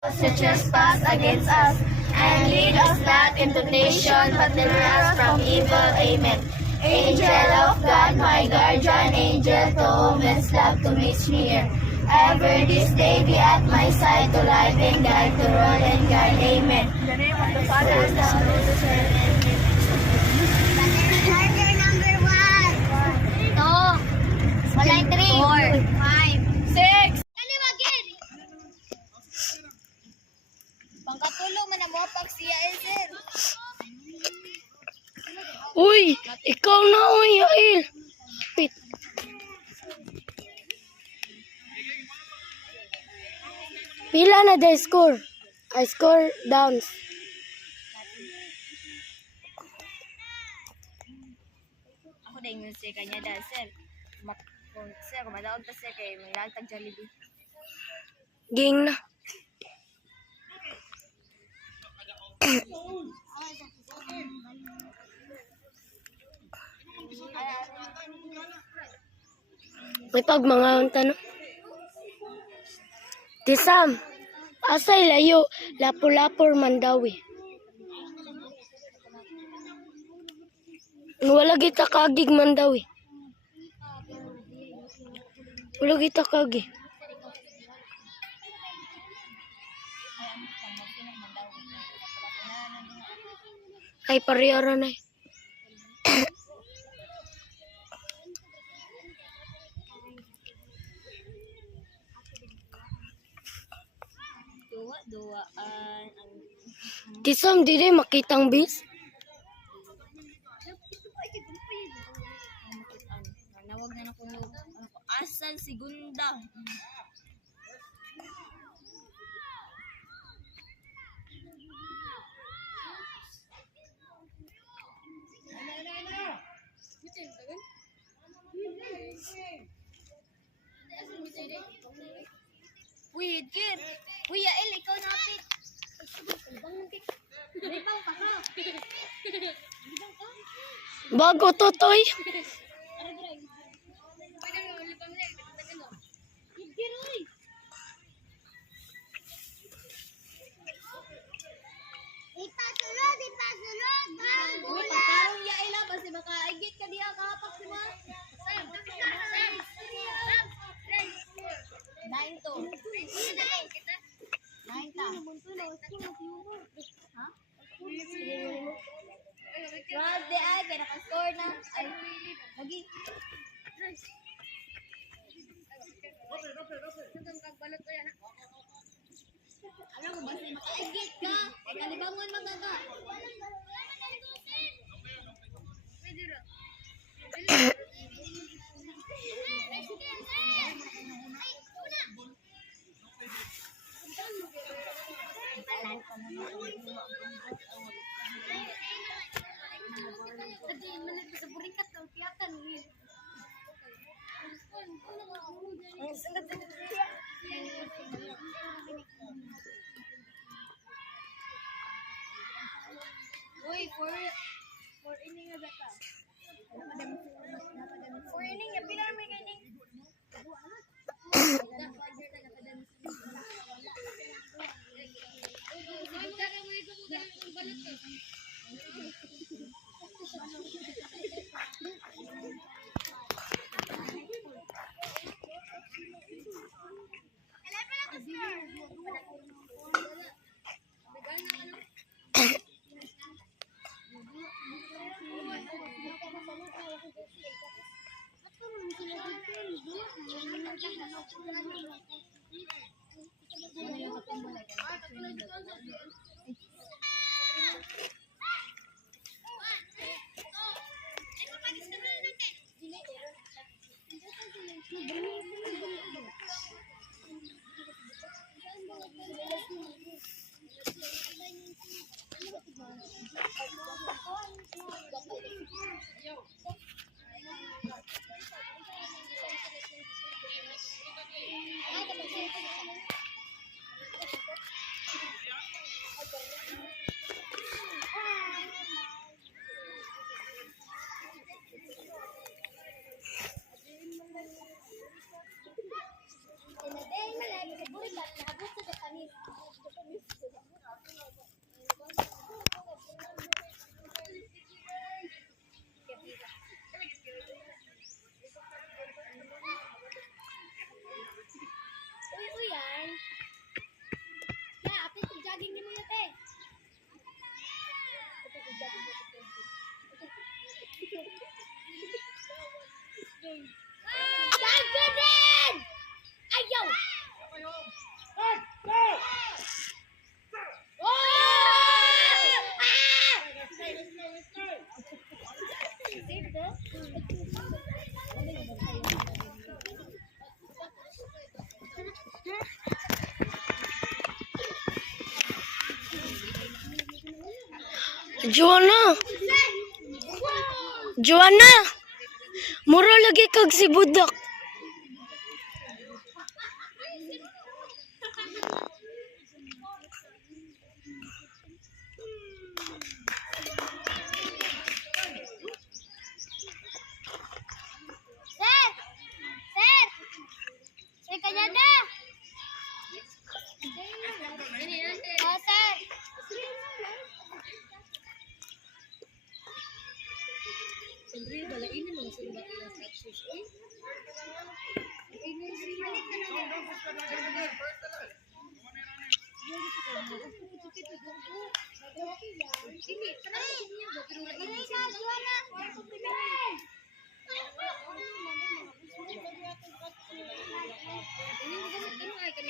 who trespass against us, and lead us not into temptation, but deliver us from evil. Amen. Angel of God, my guardian angel, to whom is love to meet me here. Ever this day be at my side, to light and guide, to rule and guide. Amen. In the name of the Father, and the Son, and the Holy Spirit. Order number 1. 2. Walay 3. 4. 5. 6. Kaliwagin! Pangkatulo man ang mopag siya, sir. Uy, ikaw na, uy, Yael. Wait. Pila na the score? I score downs. Ako na yung sir kanya dahil, sir. Sir, kung matawag pa sir kay may laltag Jollibee. Ging na. May pagmangaon tanong. Tisam, asay layo, lapo-lapor mandawi. Wala kita kagig mandawi. Wala kita kagig. Ay, pariyara na eh. Duwaan. Tisam, di rin makitang bis. Nawag na ako asal segunda. Wait, kid. Kuya El, ikaw napit. Libang pa ka. Bago to, toy. Ipasulod. Uy, pagkarong ya ila kasi baka igit ka diha kapak si ma. 9 to. 9 ta. Ha? Rod de ay kaya naka-score na. Ay, lagi. Alam mo ba sa makaigit ka? Ay, kalibangon magaga. Uy, for ini nga bata. For ini nga pila may gani. Buhay, nakabusta sa kanin. Joanna! Joanna! Mura lagi kag si budak. Sir! Sir! Sir Kanyada! Oh, sir!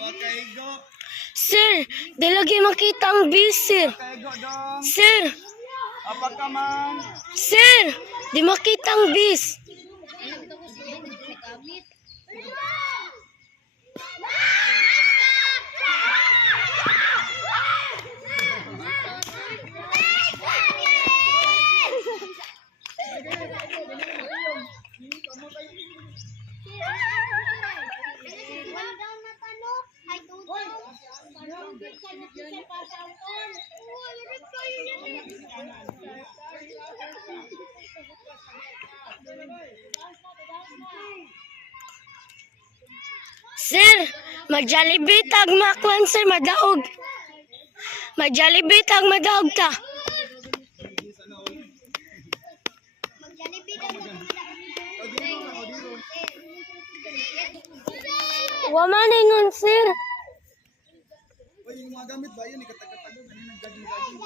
Okay, go. Sir, di lagi makita ang bis, sir. Okay, go dong. Sir! Apa ka man? Sir! Di makita ang bis. Sir, mag-Jollibee tag makwan, sir, madaog. Mag-Jollibee tag madaog ta. Waman ingon, sir. Oy, yung mga gamit ba yun? Ikatag-tago. Kanina nag-gaging-gaging.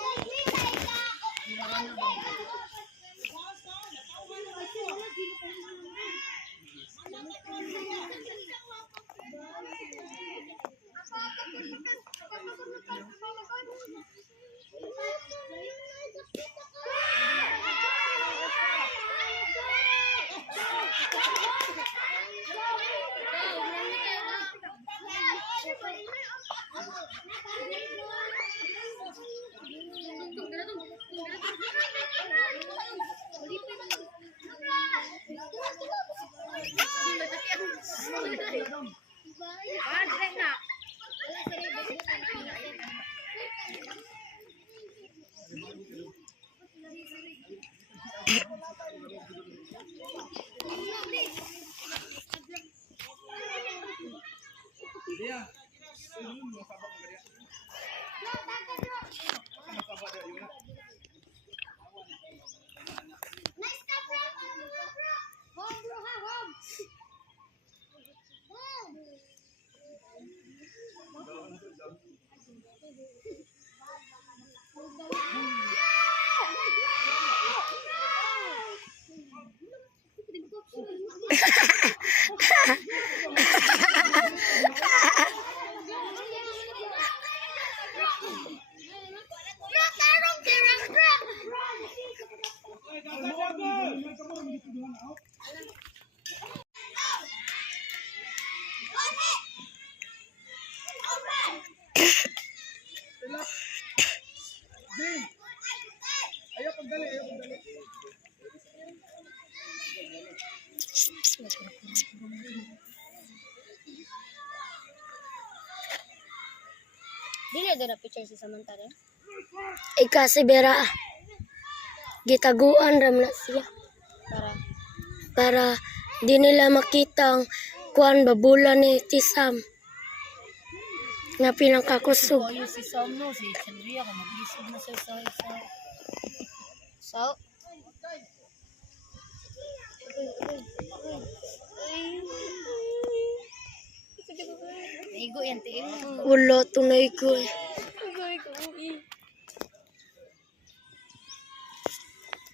Dia. Masabak ka dia. Masabak dia yun. Jane. Ayaw pagdali, ayaw pagdali. Dili na picture si Samantha. Kasi Bera, gitaguan ram na siya. Para di nila makita ang kuan babulan ni Tisam. Nga pinangkakusog. Yung si Sam no, si Chandria, kung mag-isip na siya sa... So? Igo yan, tiyo. Wala tunay ko eh.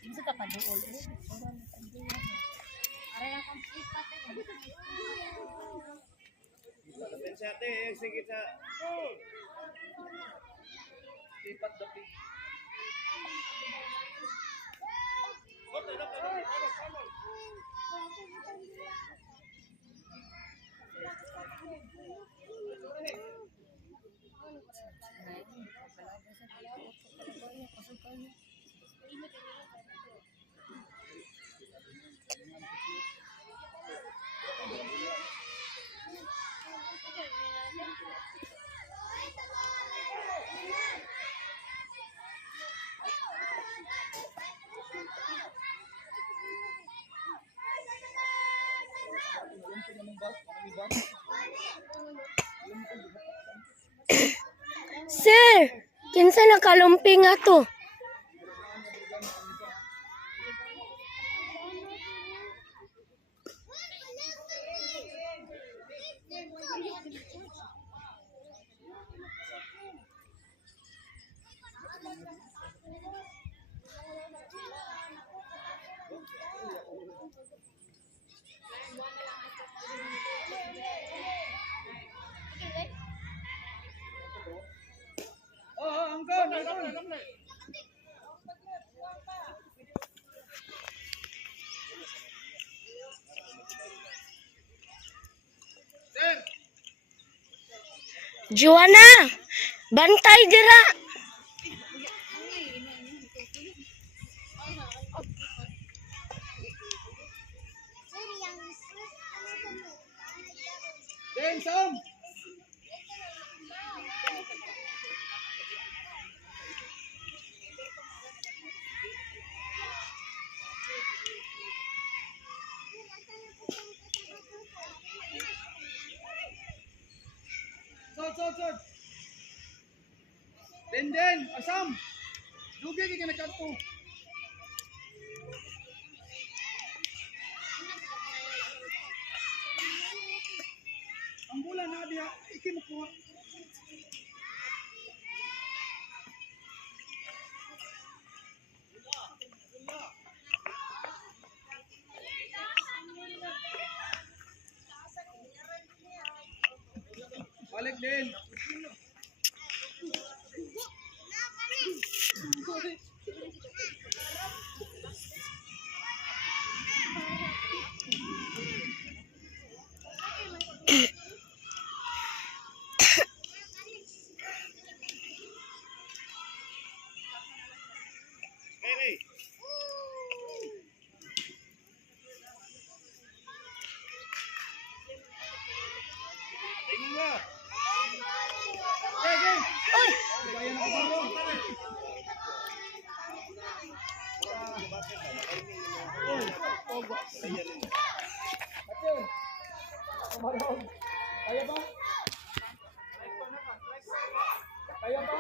Hindi sa kapaduol. Aray ang complete pati. Ate, sige sa. Lipat dapi. Sir, kinsa nakalumping ato? Angkon. Joanna, bantay dira. Den, Sam. Sod. Den, Asam. Dugi ka nagkadto. Ang bola na diha, iki mo kuha. Balik din. Tingin nga. Oy! Bayan ako ba mo? Oy, ogo. Ate. Kumarong. Kaya ba? Kaya ba?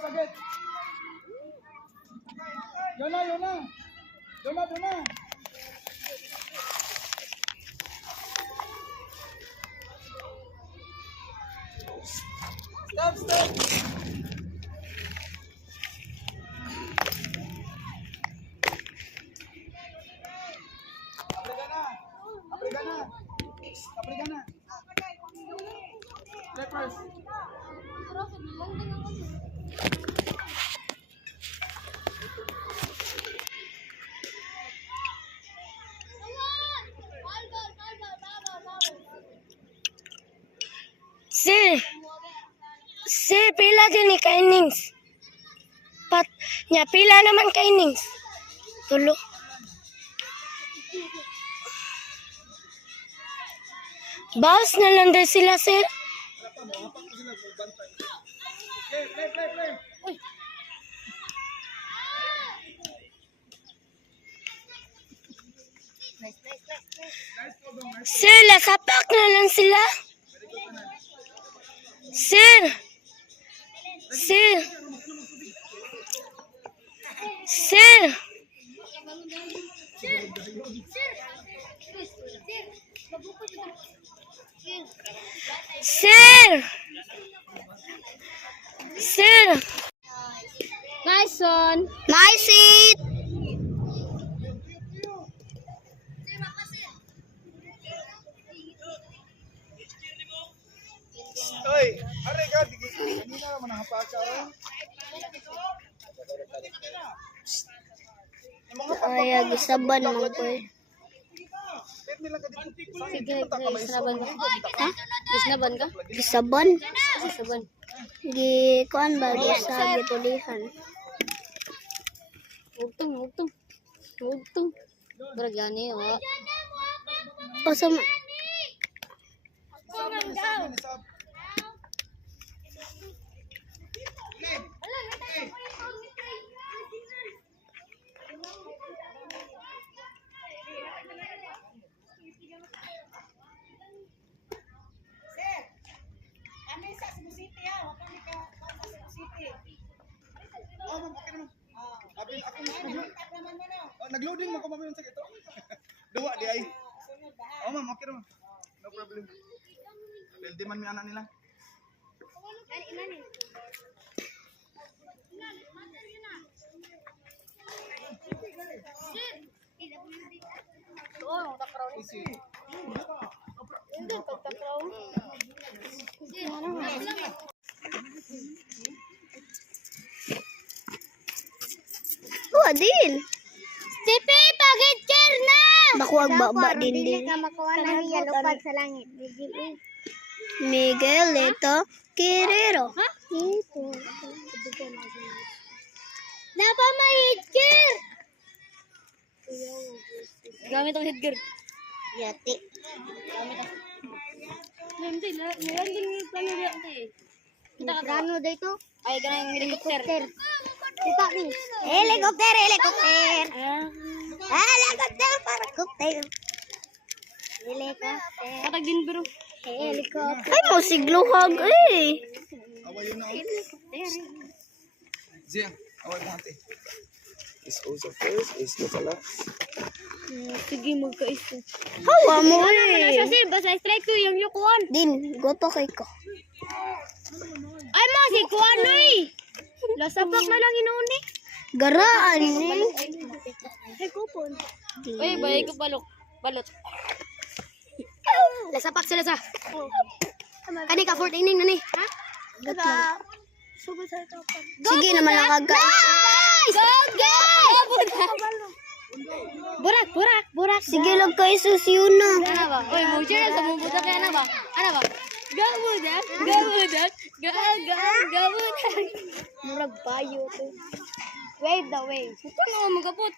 Sagit. Yona. Stop. Aprigana. Lepers. Sir, pila din ni ka innings. Nya pila naman ka innings. Tulo. Bawas na lang din sila, sir. Play. Sir, lasapak na lang sila. Sir. Maison. My seat. Oy, are ka hindi na man hapaka. Ay, gisaban mo ko. Sige, isnaban ka. Ha? Isnaban ka? Gisaban? Isaban. Gi kuan ba sa gipulihan. Hugtong. Pero gani, oh. O sa Nagloading mo ko mami sa ito. Duwa di ay. Oh ma'am, okay naman. No problem. Di man mi anak nila. Adil. Tipi, pagit-kir na! Bakuwag baba din. makuha na niya lupad sa langit. Miguelito Guerrero. Napa mahit-kir! Gamit ang headgear. Yati. Plano dito? Ay, ganang helicopter. Kita ni. Helikopter. Helikopter. Helikopter. Katag din bro. Helicopter. Ay mo sigluhag eh. Away yun na. Zia, away mo ate. Is also first, is the last. Sige, magka-iso. Hawa mo eh. Kasi, basta strike ko yung yukuan. Din, goto kay ko. Ay mo, si kuan na eh. Lasapak na lang inuuni. Garaan eh. Ay, kupon. Uy, bayay ko balot. Lasapak sila sa. Kani ka 14 na ni. Ha? Sige naman lang agad. Burak. Sige lang kay susiuna. Ano ba? Uy, mo-share sa mubudak kaya ano ba? Gabudak. Murag bayo to. Wave the wave. Ito na magapot.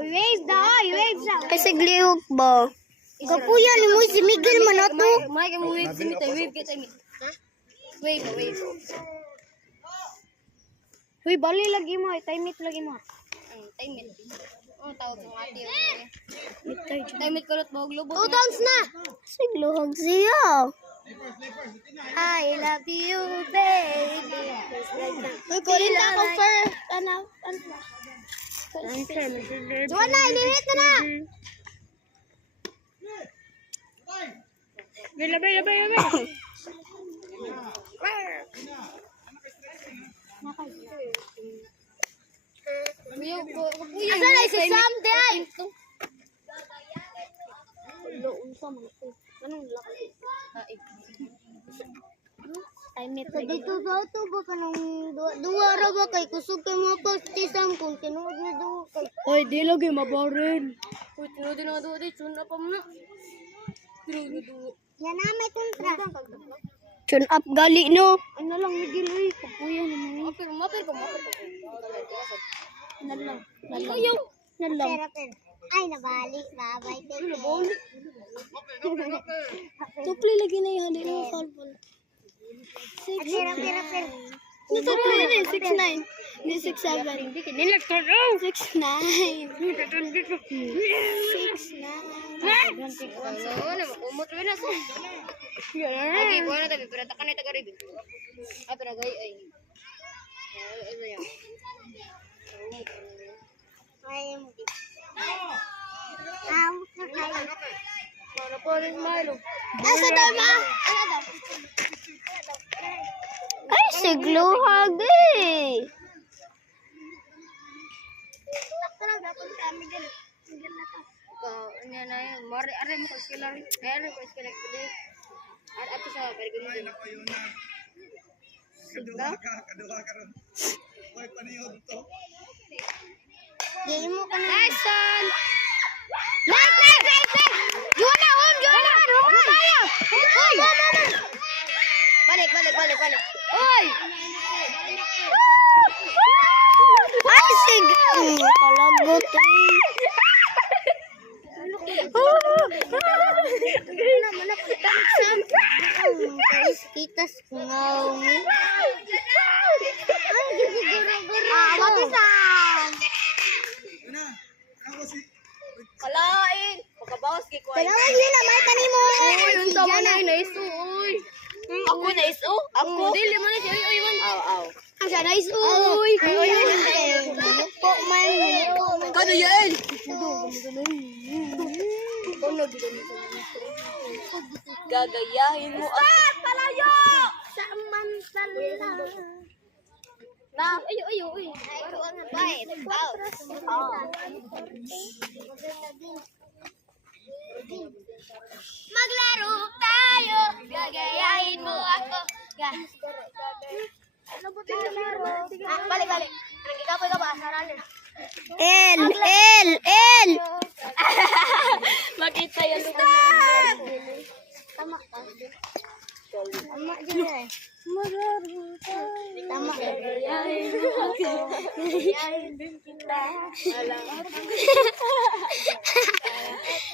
Wave the wave sa. Ay siglihog ba? Kapuya ni mo si Miguel Manato. May mo wave si Mita, wave kita mi. Ha? Wave. Uy, bali lagi mo. Time it lagi mo. Time it. Oh, tawag ng ate. Time it kulot mo globo. 2 towns na. Sigluhog siya. I love you, baby. Uy, kunin na ako for Juan na, ilimit na na. Labay. Asa na si Sam day? Dito daw to ba ka nang duwa ra ba kay kusog kay mo pa si Sam kung tinuod na duwa kay. Hoy, di lagi mabarin. Uy, tinod na do di chuna pa mo. Yan na may kontra. Tune up gali no. Ano lang Miguel uy, kapuya naman. Mapir ko. Nalang. Nalang. Ay, nabali. Babay. Tukli lagi na yan. Hindi mo carbon. Pera. Tukli na 6'9". Hindi 6'7". Nilagtan 6'9". 6'9". Ano, makumot rin na sa. Okay, buwan na tabi. Pero takan na taga-rib. Ay, pero gay ay. Ano yan? Ay, mo di. Para po rin Milo. Asa daw ba? Ano daw? Ay, sigluhag eh. Nya na yun. Mari, are mo ko skila rin. Are ko skila rin. Ato sa parigun Ay, mo. nako yun na. Kaduha ka ron. Uy, panihod to. Nice son! Nice! Juana, Juana! Tayo! Hoy! Balik. Hoy! Ay, sige. Kalagot eh. Kitas ngaw. Una, ako si... Kalain! Pagkabawas kay Kuya. Kailangan nyo na may kanimo. Uy, yung tama na yun, naisu, uy. Ako naisu? Ako? Dili man siya, uy, man. Aw. Ang siya na isuy. Lupo man. Kano yan? Gagayahin mo ako. Palayo! Samantala. Na, ayo. Ito ang bait. Maglaro tayo, gagayahin mo ako. Balik. Nagkikapoy ka ba? Saranin. L. Makita yan. Tama dyan eh. Tama.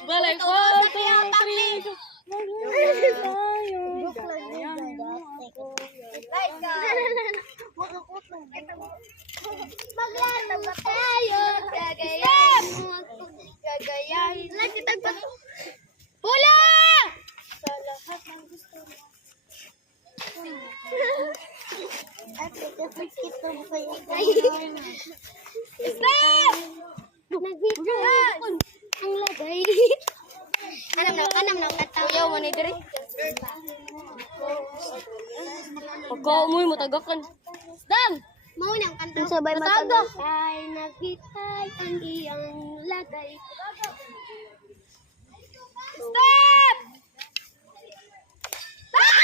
Balik. 1, 2, 3. Maglaro tayo, gagayahin mo ako. Gagayahin. Hula! Sa lahat ng gusto mo. Ang lagay. Anam na katawa. Kuya, manay diri. Pagka-umuy, matagakan. Dam! Mauna ang kanta. Sabay matagal. Ay naghitay ang iyang lagay. Stop! Balik.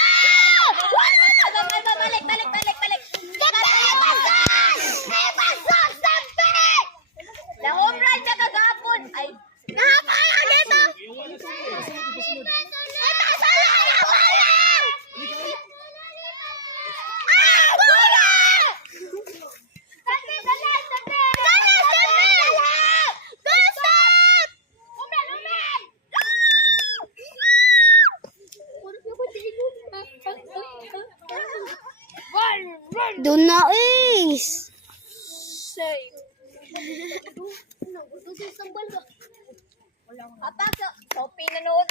Lahobran ka kagapon. Ay, Nakapay ako dito. Doon na is. atak. Sopi na noon.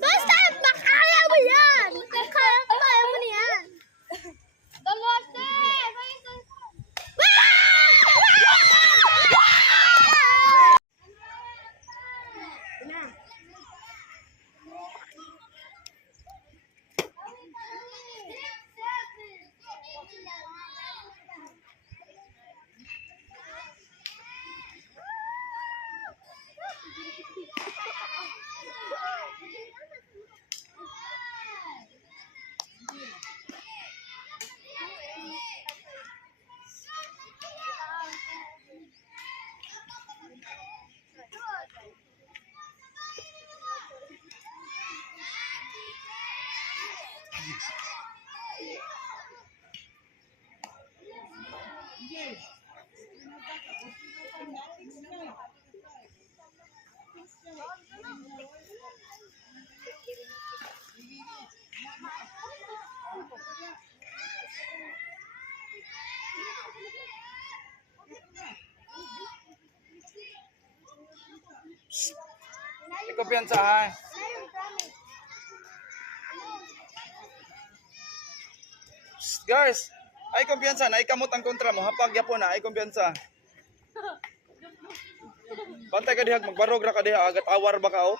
Basta makaya mo yan. Kaya mo niyan. May kumpiyansa ha. Girls, ay kumpiyansa na ikamot ang kontra mo. Hapag yapon na ay kumpiyansa. Bantay ka dihag magbarog ra ka diha agat awar ba ka oh.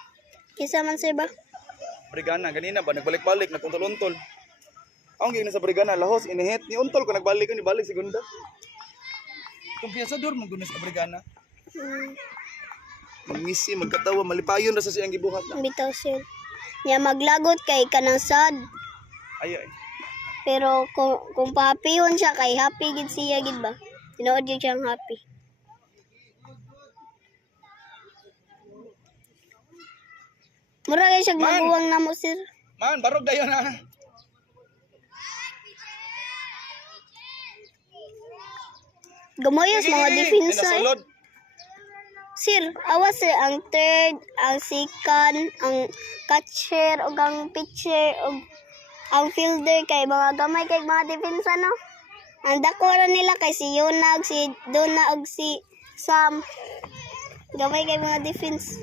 Kisa man sir ba? Brigana ganina ba nagbalik-balik naguntol-untol. Ang gina sa brigana lahos inihit ni untol ko nagbalik ko ni balik segunda. Kumpiyansa dur mo gunos sa brigana. Magmisi magkatawa malipayon ra sa siyang gibuhat na. Bitaw sir. Nya maglagot kay kanang sad. Ay ay. Pero kung pa-happy siya kay happy gid siya gid ba? Tinuod gid siyang happy. Mura kay siya Man! maguwang namo sir. Man, barog dayon na. Gamoyos mga depensa. eh. Nasulod. Sir, awas sir ang third, ang second, ang catcher ug ang pitcher ug ang fielder kay mga gamay kay mga depensa no. Ang dako ra nila kay si Yonag, si Donna ug si Sam. Gamay kay mga defense.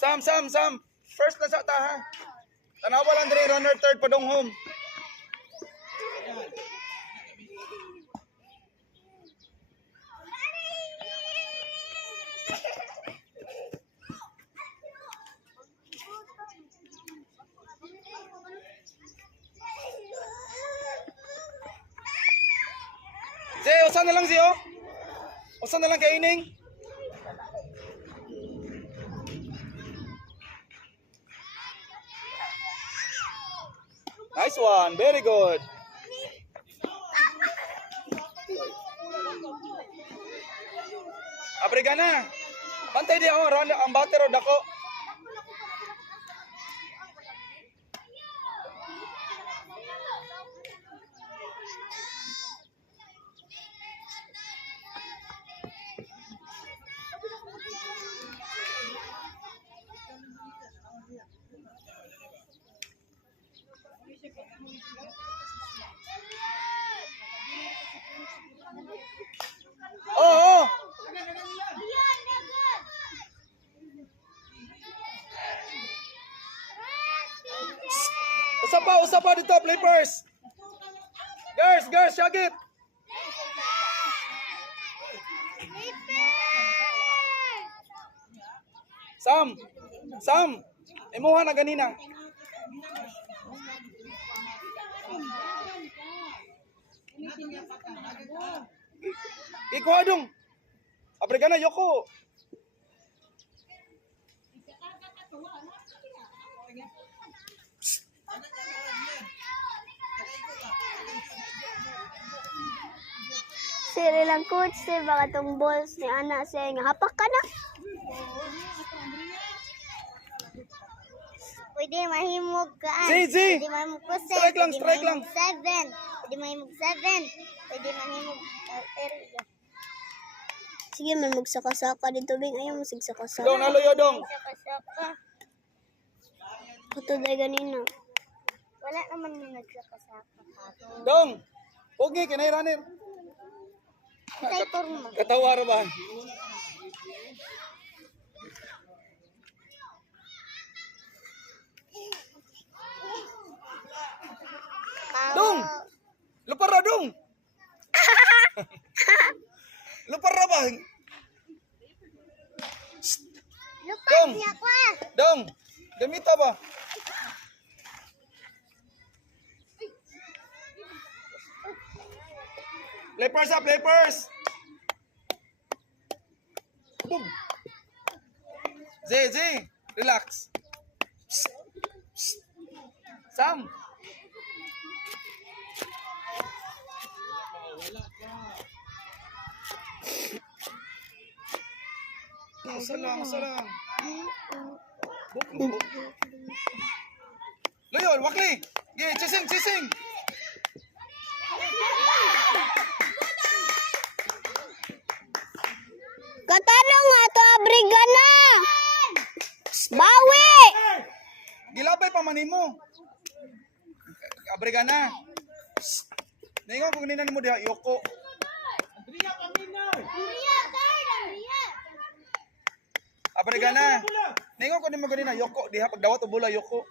Sam. First na sa ta ha. Tanawa lang diri runner third padong home. Zay, usan na lang Zio. Usan na lang kay ining. Nice one, very good. Abriga na. Bantay di ako, ang batter o dako. Oh. Usap pa dito, play first. Girls, shagit. Sam, imuha na ganina. Ikuha dong. Abriga na, Yoko. Sir ilang coach sir baka tong balls ni ana siya nga hapak ka na. Pwede mahimog kaan. Zay. Pwede mahimog po 6. Strike lang. 7. Pwede mahimog 7. Pwede mahimog 3. Sige man magsaka-saka dito bing ayaw mo sigsaka-saka. Dong, naloyo dong. Saka-saka. Kato day ganina. Wala naman yung nagsaka-saka. Dong. Pogi, kinay runner. Say turma. Katawa ra ba? Dong. Lupar ra dong. Lupar ra ba? Lupa Dong. siya ko ah. Dong. Gamita ba? Play first. Boom. Zay, relax. Sam. Salang. Boom. Leon, wakli. Yeah, chasing. Katanong nga to abriga na. Bawi. Gilabay pa manin mo. Abriga na. Naingon kung ninan mo diha, Yoko. Abrigana. Ningo ko ni mo ganina yoko diha pagdawat og bola yoko.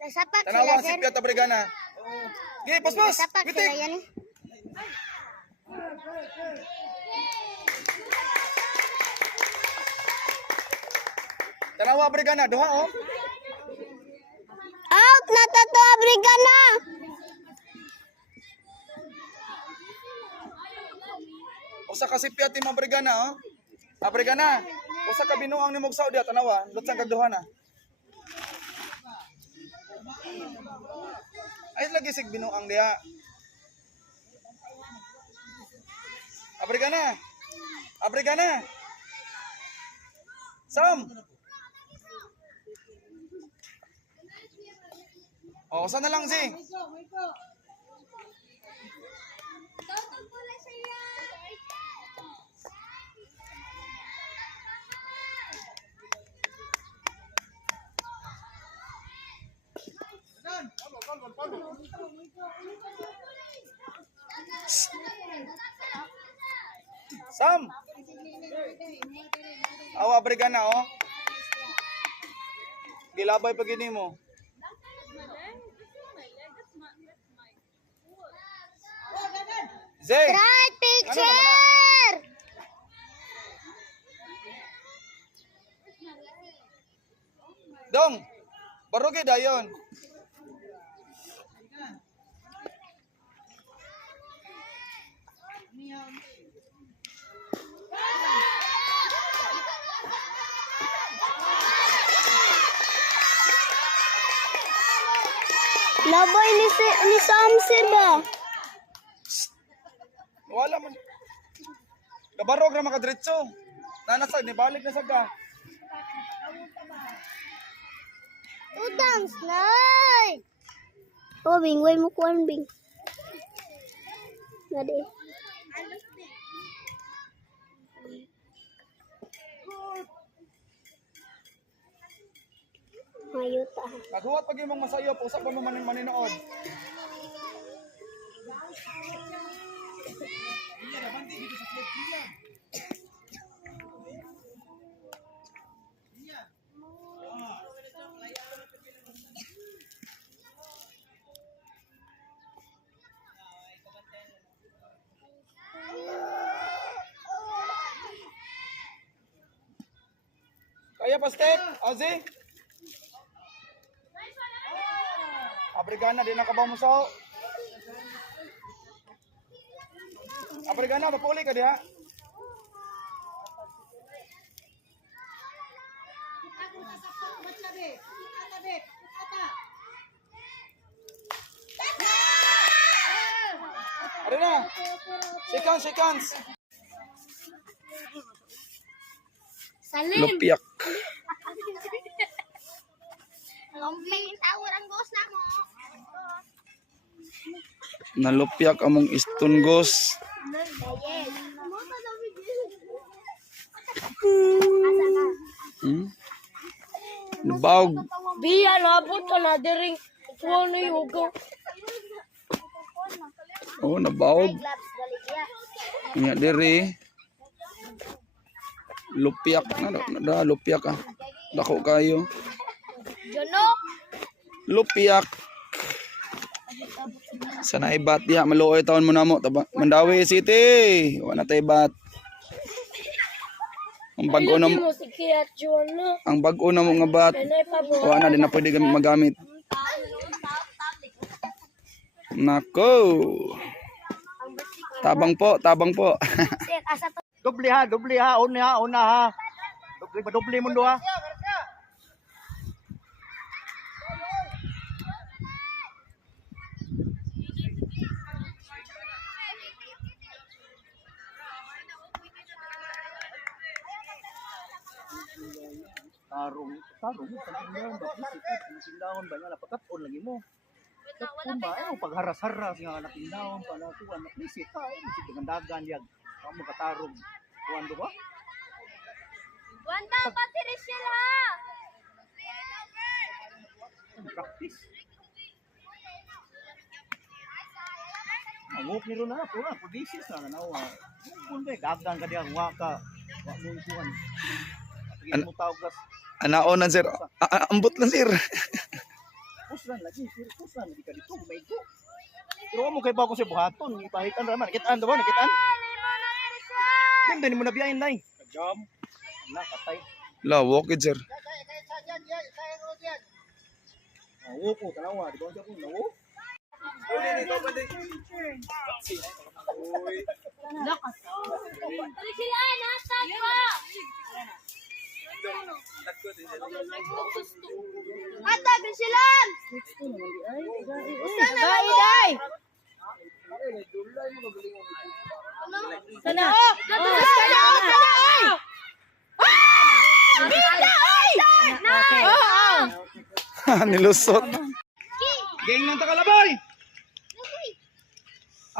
Nasapak sila, Tanawa sir. si Piat Abrigana. Gi, pas. Nasapak sila Bitik. yan eh. Tanawa Abrigana duha oh. Out! Natato Abrigana! Usa ka si Piat Tim Abrigana oh. Abrigana. Usa ka binuang ni Mugsaw dia tanawa. Lutsang kag duha na. Ay lagi sig binuang dia. Abrigana. Abrigana. Sam. Oh, usa na lang si. Sam. Awa Abrigana oh. Gilabay pag ini mo. Zay. Right picture! Dong. Barugi dayon. Laboy ni Sam sir ba? Wala man. Kabarog ra makadiretso. Nanasag ni balik na saga. Udang snay! Oh, Bing, way mo kuhan, Bing. Gadi. Mayuta. Naghuwat pag imong masayo, usa pa mo maninood. Kaya pa step, Ozzy? Abrigana, di nakabaw mo sa. Abrigana, mapuli ka diha. Ari na. Seconds. Salim! Lupiak. Lompeng tower ang ghost na mo. Nalupiak among istunggos. Nabawg. Biya, nabot ka na, diring. Tuwa na yung hugaw. Oh, nabawg. Nya diri. Lupiak na lupiak ah. Dako kayo. Jono! Lupiak. Sana ibat diha maluoy taon mo namo Mandawi City. Wala tay bat. Ang bago na Mo si Kiyat Jono. ang bago na mo nga bat. Nanay pa mo. Wala na din na pwede magamit. Nako. Tabang po. Sir, asa to? Doble ha, una ha. Doble mundo ha. Tarong, sa tindahan ba? Tindahan ba nga napakaton lagi mo? Kung ba, pagharas-haras nga natindahan pa na kuwan, naklisit ha, isip dengan dagan yag. Kamu katarong, kuwan do ba? Wanda, battery sila! Practice. Manguk ni Ron na pura produces na nawa. Kun kay gagdan ka diha wa ka. Wa mo ikuan. Pagin mo tawag gas. Anaonan sir. Ambot lang sir. Puslan lagi, puslan di ka dito may go. Pero mo kay ba ko sa buhaton, ipahitan ra man. Kitaan daw, nakitaan. Dili mo na biyahin nay. Kajam. Na katay. Lawok gid sir. Nawo ko tanawa, di ba ko nawo? Ata, Grisilan! Day! Sana o! Sana o! Nilusot. Geng nang takalabay.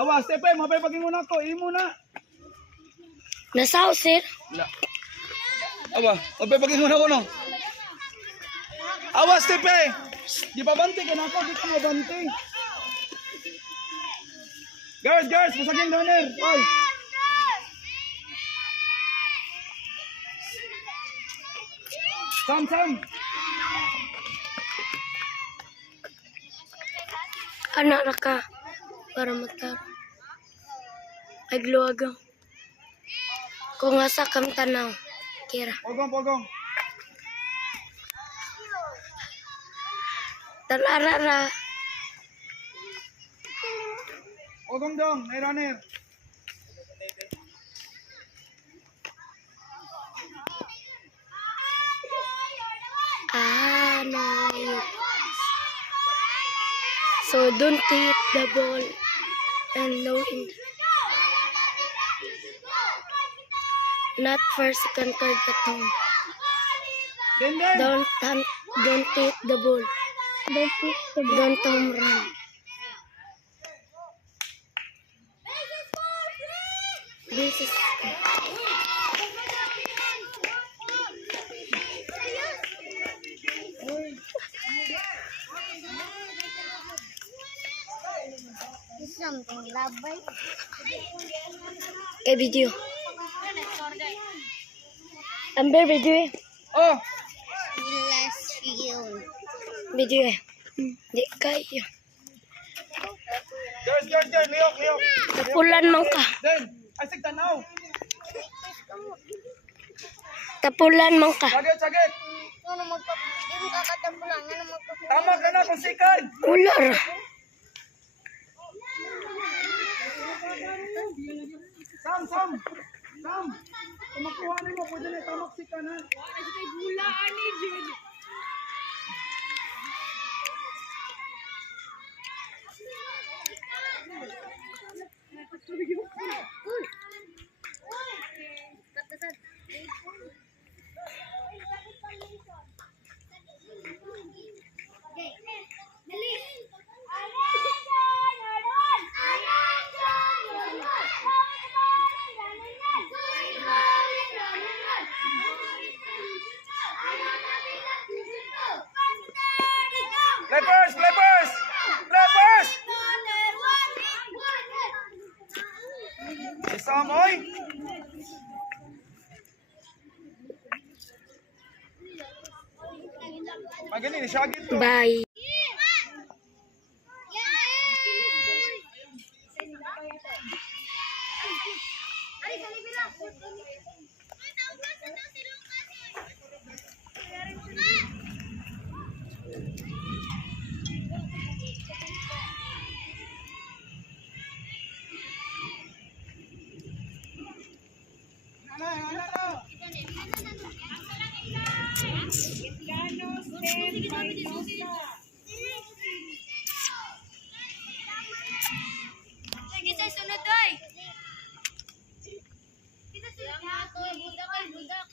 Awas, tepe, mapay paginguna ko, imo na. Nasaw, sir. Aba, mapay paginguna ko no. Awas, tepe. Di pa banti ka na ako, di ka mabanti. Guards, masaging runner. Oy. Sam. Anak na ka. Para matar. Agluagaw. Kung asa kam tanaw. Kira. Pogong. Tanarara. Pogong dong, may runner. No. So don't hit the ball and low in. Not first, second, third at home. Then. Don't hit the ball. Don't home run. This is video. Ambil video eh. Oh, Video eh. Di kaya. guards, liok. Tapulan man ka. Then, asig tanaw. Tapulan man ka. Sagit. Tama ka na, pasikan. Wala ra. Sam. Kumakuha na mo, pwede na tamak si kanan. Flippers! Isa moy. Magani ni Shaggy to. Bye. Kita sunod doy. Kita sunod. Budak.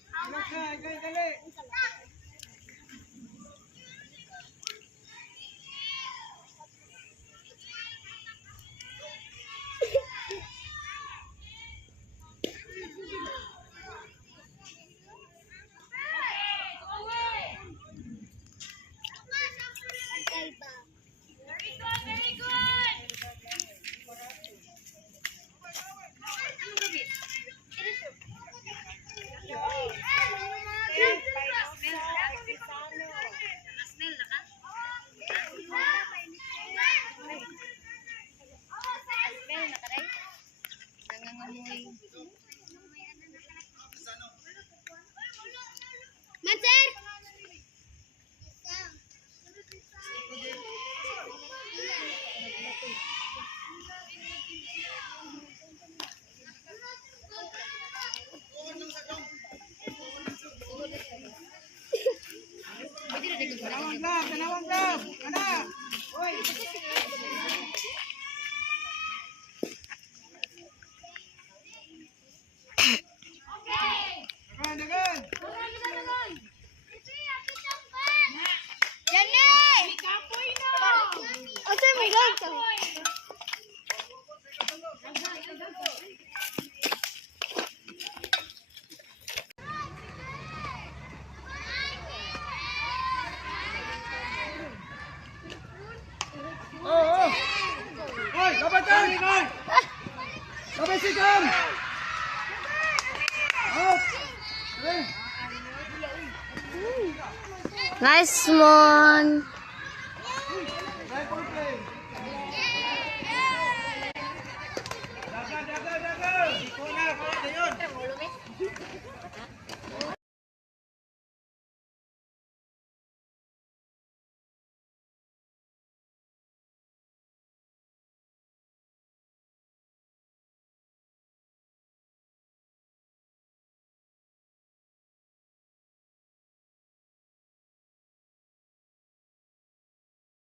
Ate, may lag. Hoy, kapatan! Kapay sikam! Out! Nice one.